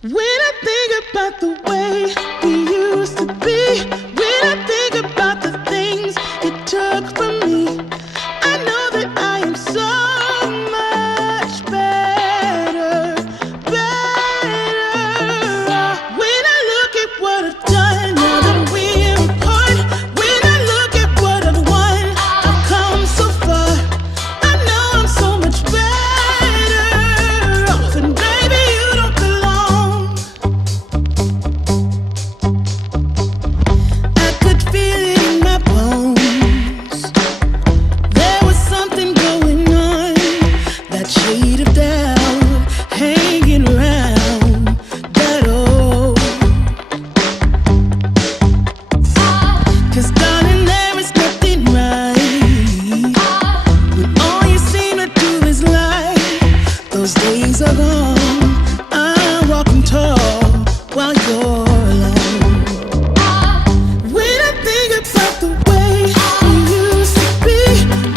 When I think about the way we used to be, when I think about the things you took from me, I know that I am so much better, better. When I look at what I've done now that we're apart, when I look at what I've won, I've come so far. I know I'm so much better off, and baby, you don't belong. I could feel it in my bones. There was something going on, that shade of doubt hanging around that old. 'Cause darling, there is nothing right when all you seem to do is lie. Those days are gone. I'm walking tall while you're alone. When I think about the way we used to be,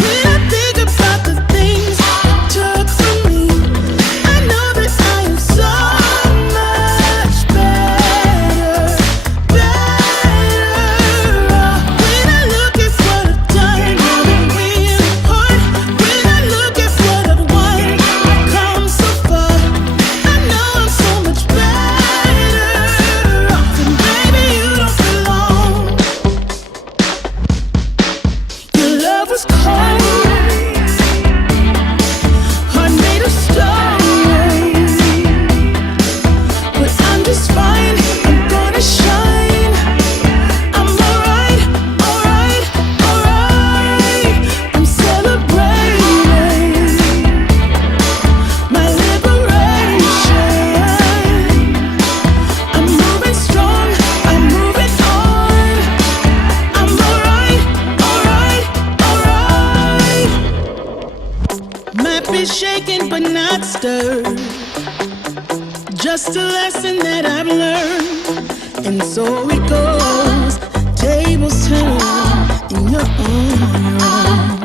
when I think about the things you took from me, I know that I am so much better, better. When I look at what I've done now that we're apart, when I look at what I've won, I've come so far. I know I'm so much better off, and baby, you don't belong. Your love was cold, heart made of stone, but I'm just fine. I'm gonna shine. I'm alright, alright, alright. I'm celebrating my liberation. I'm moving strong, I'm moving on. I'm alright, alright, alright. Might be shaken but not stirred. Just a lesson that I've learned. And so it goes. Tables turn and you're on your own.